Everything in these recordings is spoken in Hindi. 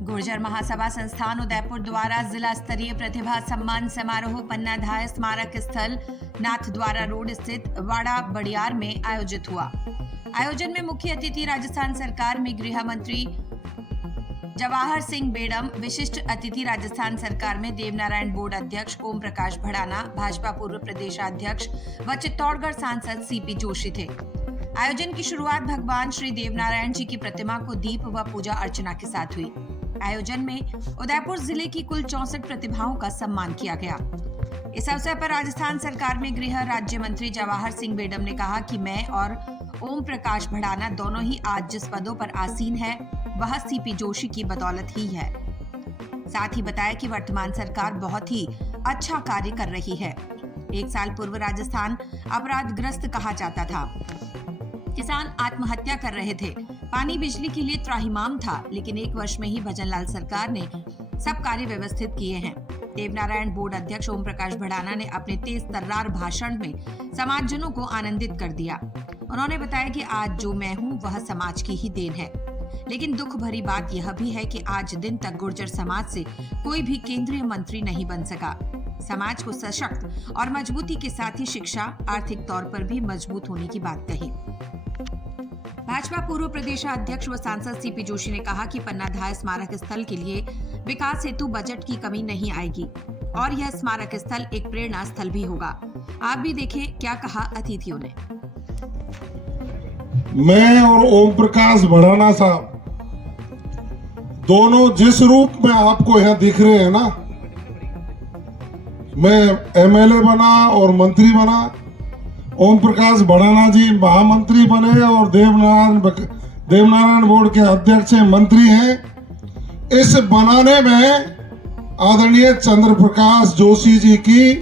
गुर्जर महासभा संस्थान उदयपुर द्वारा जिला स्तरीय प्रतिभा सम्मान समारोह पन्ना धाय स्मारक स्थल नाथद्वारा रोड स्थित वाड़ा बड़ियार में आयोजित हुआ। आयोजन में मुख्य अतिथि राजस्थान सरकार में गृह मंत्री जवाहर सिंह बेडम, विशिष्ट अतिथि राजस्थान सरकार में देवनारायण बोर्ड अध्यक्ष ओम प्रकाश भड़ाना, भाजपा पूर्व प्रदेशाध्यक्ष व चित्तौड़गढ़ सांसद सीपी जोशी थे। आयोजन की शुरुआत भगवान श्री देवनारायण जी की प्रतिमा को दीप व पूजा अर्चना के साथ हुई। आयोजन में उदयपुर जिले की कुल 64 प्रतिभाओं का सम्मान किया गया। इस अवसर पर राजस्थान सरकार में गृह राज्य मंत्री जवाहर सिंह बेडम ने कहा कि मैं और ओम प्रकाश भड़ाना दोनों ही आज जिस पदों पर आसीन है वह सीपी जोशी की बदौलत ही है। साथ ही बताया कि वर्तमान सरकार बहुत ही अच्छा कार्य कर रही है। 1 साल पूर्व राजस्थान अपराधग्रस्त कहा जाता था। किसान आत्महत्या कर रहे थे, पानी बिजली के लिए त्राहिमाम था, लेकिन 1 वर्ष में ही भजनलाल सरकार ने सब कार्य व्यवस्थित किए हैं। देवनारायण बोर्ड अध्यक्ष ओम प्रकाश भड़ाना ने अपने तेज तर्रार भाषण में समाजजनों को आनंदित कर दिया। उन्होंने बताया कि आज जो मैं हूं वह समाज की ही देन है, लेकिन दुख भरी बात यह भी है कि आज दिन तक गुर्जर समाज से कोई भी केंद्रीय मंत्री नहीं बन सका। समाज को सशक्त और मजबूती के साथ ही शिक्षा, आर्थिक तौर पर भी मजबूत होने की बात कही। भाजपा पूर्व प्रदेशाध्यक्ष व सांसद सीपी जोशी ने कहा कि पन्ना धाय स्मारक स्थल के लिए विकास हेतु बजट की कमी नहीं आएगी और यह स्मारक स्थल एक प्रेरणा स्थल भी होगा। आप भी देखें क्या कहा अतिथियों ने। मैं और ओम प्रकाश भड़ाना साहब दोनों जिस रूप में आपको यहाँ दिख रहे हैं ना, मैं एमएलए बना और मंत्री बना, ओम प्रकाश भड़ाना जी महामंत्री बने और देवनारायण बोर्ड के अध्यक्ष मंत्री हैं। इस बनाने में आदरणीय चंद्र प्रकाश जोशी जी की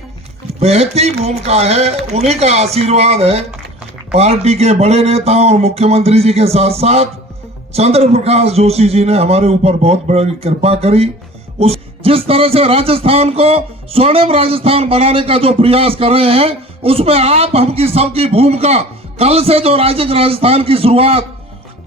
बहती भूमिका है, उन्हीं का आशीर्वाद है। पार्टी के बड़े नेता और मुख्यमंत्री जी के साथ साथ चंद्र प्रकाश जोशी जी ने हमारे ऊपर बहुत बड़ी कृपा करी। जिस तरह से राजस्थान को स्वर्णिम राजस्थान बनाने का जो प्रयास कर रहे हैं, उसमें आप हमकी सबकी भूमिका, कल से जो राजस्थान की शुरुआत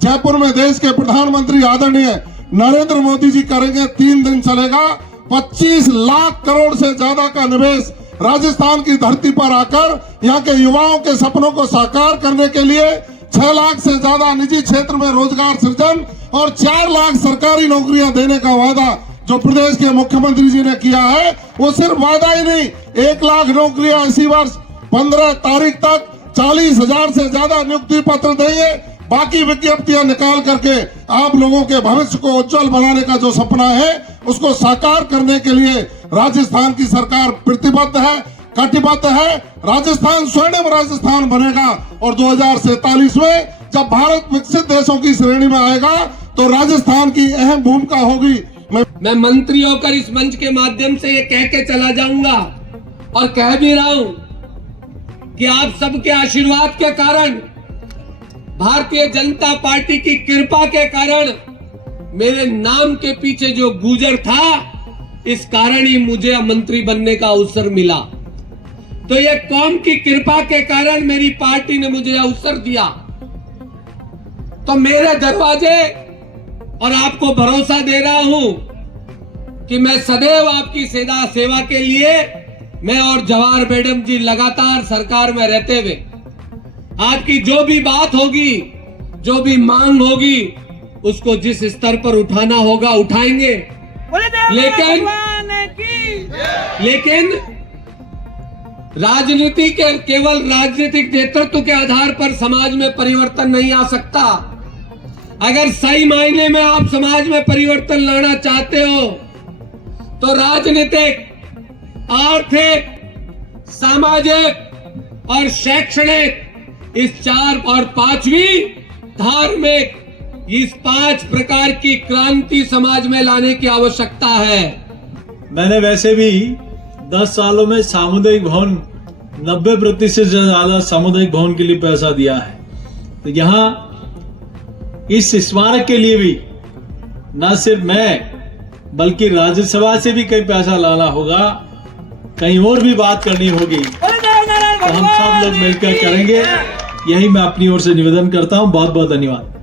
जयपुर में देश के प्रधानमंत्री आदरणीय नरेंद्र मोदी जी करेंगे, 3 दिन चलेगा। 25 लाख करोड़ से ज्यादा का निवेश राजस्थान की धरती पर आकर यहाँ के युवाओं के सपनों को साकार करने के लिए 6 लाख से ज्यादा निजी क्षेत्र में रोजगार सृजन और 4 लाख सरकारी नौकरियां देने का वादा जो प्रदेश के मुख्यमंत्री जी ने किया है, वो सिर्फ वादा ही नहीं, 1 लाख नौकरियां इसी वर्ष 15 तारीख तक 40,000 से ज्यादा नियुक्ति पत्र देंगे। बाकी विज्ञप्तियां निकाल करके आप लोगों के भविष्य को उज्जवल बनाने का जो सपना है उसको साकार करने के लिए राजस्थान की सरकार प्रतिबद्ध है, कटिबद्ध है। राजस्थान स्वर्णिम राजस्थान बनेगा और 2047 में जब भारत विकसित देशों की श्रेणी में आएगा तो राजस्थान की अहम भूमिका होगी। मैं मंत्री होकर इस मंच के माध्यम से ये कह के चला जाऊंगा और कह भी रहा हूं कि आप सबके आशीर्वाद के कारण, भारतीय जनता पार्टी की कृपा के कारण मेरे नाम के पीछे जो गुर्जर था, इस कारण ही मुझे मंत्री बनने का अवसर मिला। तो ये कौम की कृपा के कारण मेरी पार्टी ने मुझे अवसर दिया। तो मेरे दरवाजे, और आपको भरोसा दे रहा हूं कि मैं सदैव आपकी सेवा के लिए, मैं और जवाहर बेडम जी लगातार सरकार में रहते हुए आपकी जो भी बात होगी, जो भी मांग होगी, उसको जिस स्तर पर उठाना होगा उठाएंगे। लेकिन राजनीति के केवल राजनीतिक नेतृत्व के आधार पर समाज में परिवर्तन नहीं आ सकता। अगर सही मायने में आप समाज में परिवर्तन लाना चाहते हो तो राजनीतिक, आर्थिक, सामाजिक और शैक्षणिक, इस 4 और 5वीं धार्मिक, इस 5 प्रकार की क्रांति समाज में लाने की आवश्यकता है। मैंने वैसे भी 10 सालों में सामुदायिक भवन 90% से ज्यादा सामुदायिक भवन के लिए पैसा दिया है। तो यहाँ इस स्मारक के लिए भी न सिर्फ मैं बल्कि राज्यसभा से भी कई पैसा लाना होगा, कहीं और भी बात करनी होगी, तो हम सब लोग मिलकर करेंगे। यही मैं अपनी ओर से निवेदन करता हूं। बहुत बहुत धन्यवाद।